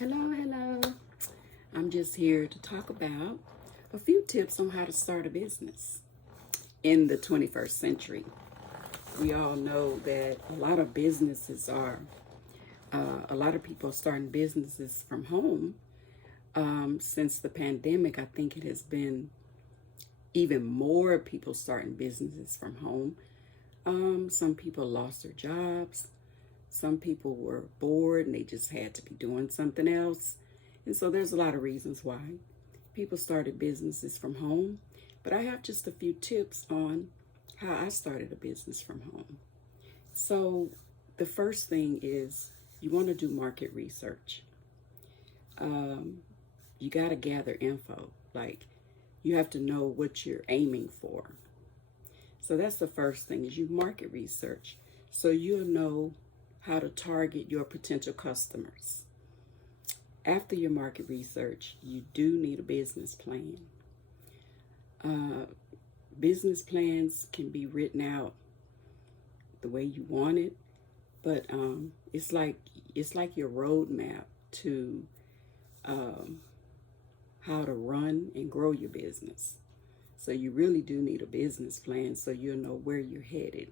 Hello, hello. I'm just here to talk about a few tips on how to start a business in the 21st century. We all know that a lot of businesses a lot of people are starting businesses from home. Since the pandemic, I think it has been even more people starting businesses from home. Some people lost their jobs. Some people were bored and they just had to be doing something else. And so there's a lot of reasons why people started businesses from home. But I have just a few tips on how I started a business from home. So the first thing is you want to do market research. You got to gather info. Like you have to know what you're aiming for. So that's the first thing is you market research. So you'll know how to target your potential customers. After your market research, you do need a business plan. Business plans can be written out the way you want it, but it's like your roadmap to how to run and grow your business. So you really do need a business plan so you'll know where you're headed.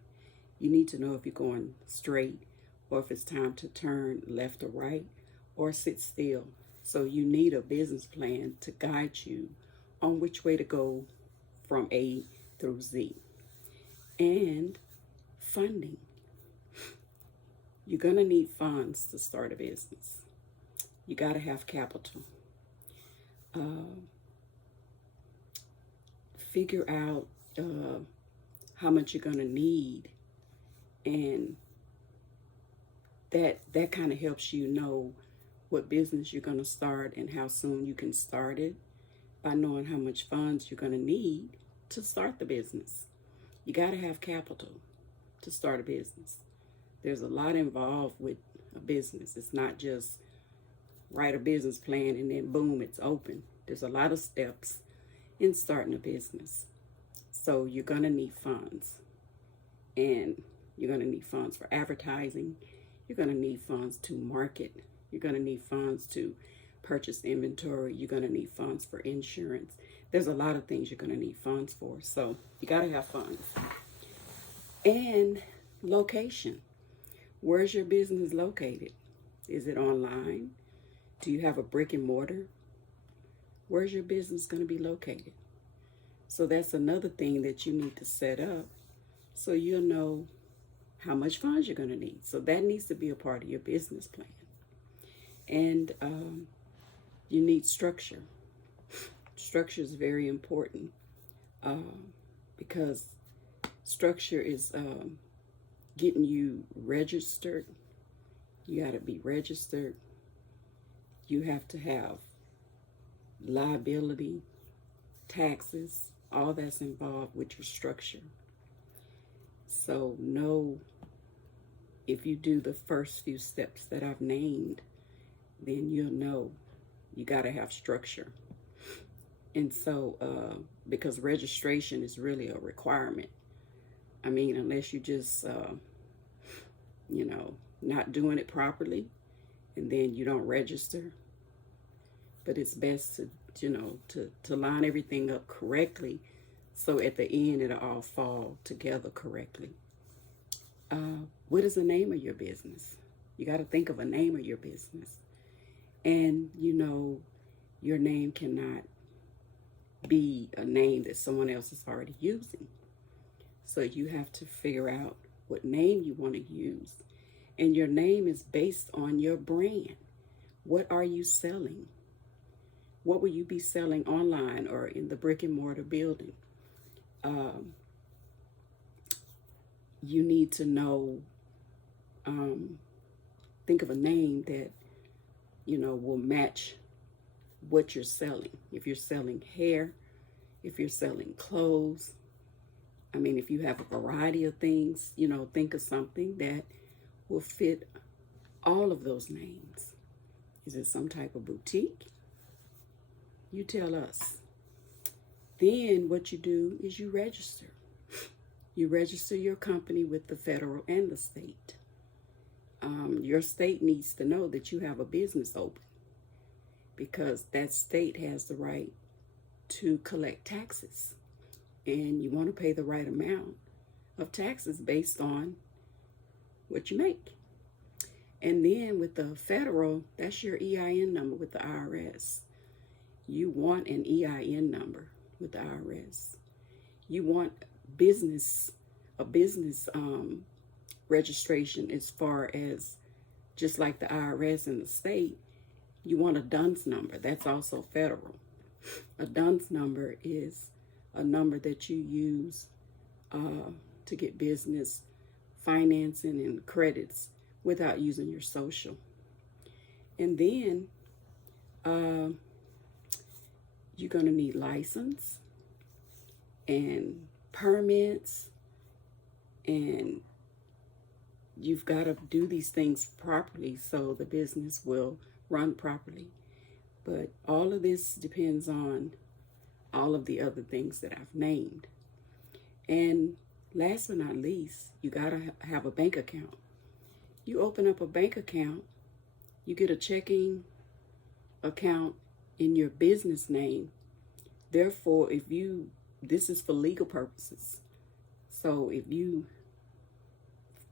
You need to know if you're going straight or if it's time to turn left or right or sit still. So you need a business plan to guide you on which way to go from A through Z. And funding. You're going to need funds to start a business. You got to have capital. Figure out how much you're going to need, and that kind of helps you know what business you're going to start and how soon you can start it by knowing how much funds you're going to need to start the business. You got to have capital to start a business. There's a lot involved with a business. It's not just write a business plan and then boom, it's open. There's a lot of steps in starting a business. So you're going to need funds. And you're going to need funds for advertising. You're going to need funds to market. You're going to need funds to purchase inventory. You're going to need funds for insurance. There's a lot of things you're going to need funds for. So you got to have funds. And location. Where's your business located? Is it online? Do you have a brick and mortar? Where's your business going to be located? So that's another thing that you need to set up so you'll know how much funds you're going to need. So that needs to be a part of your business plan. And you need structure. Structure is very important because structure is getting you registered. You got to be registered. You have to have liability, taxes, all that's involved with your structure. So know if you do the first few steps that I've named, then you'll know you got to have structure. And so, because registration is really a requirement. I mean, unless you just, not doing it properly and then you don't register. But it's best to line everything up correctly so at the end it'll all fall together correctly. What is the name of your business? You got to think of a name of your business. And your name cannot be a name that someone else is already using. So you have to figure out what name you want to use. And your name is based on your brand. What are you selling? What will you be selling online or in the brick and mortar building? You need to know, think of a name that, will match what you're selling. If you're selling hair, if you're selling clothes, if you have a variety of things, think of something that will fit all of those names. Is it some type of boutique? You tell us. Then what you do is you register. You register your company with the federal and the state. Your state needs to know that you have a business open. because that state has the right to collect taxes. And you want to pay the right amount of taxes based on what you make. And then with the federal, that's your EIN number with the IRS. You want an EIN number with the IRS. You want a business registration, as far as just like the IRS in the state. You want a DUNS number. That's also federal. A DUNS number is a number that you use to get business financing and credits without using your social. And then you're going to need license and permits, and you've got to do these things properly so the business will run properly. But all of this depends on all of the other things that I've named. And last but not least, you got to have a bank account. You open up a bank account, you get a checking account in your business name. Therefore, this is for legal purposes. So if you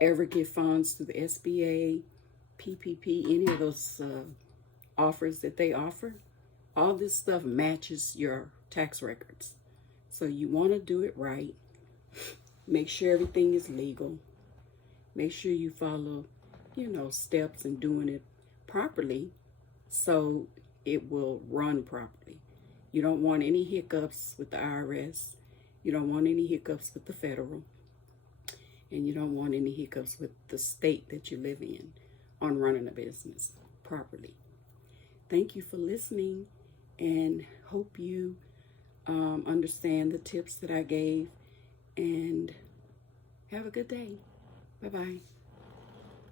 ever get funds through the SBA, PPP, any of those offers that they offer, all this stuff matches your tax records. So you want to do it right. Make sure everything is legal. Make sure you follow, steps and doing it properly so it will run properly. You don't want any hiccups with the IRS. You don't want any hiccups with the federal. And you don't want any hiccups with the state that you live in on running a business properly. Thank you for listening, and hope you understand the tips that I gave, and have a good day. Bye-bye.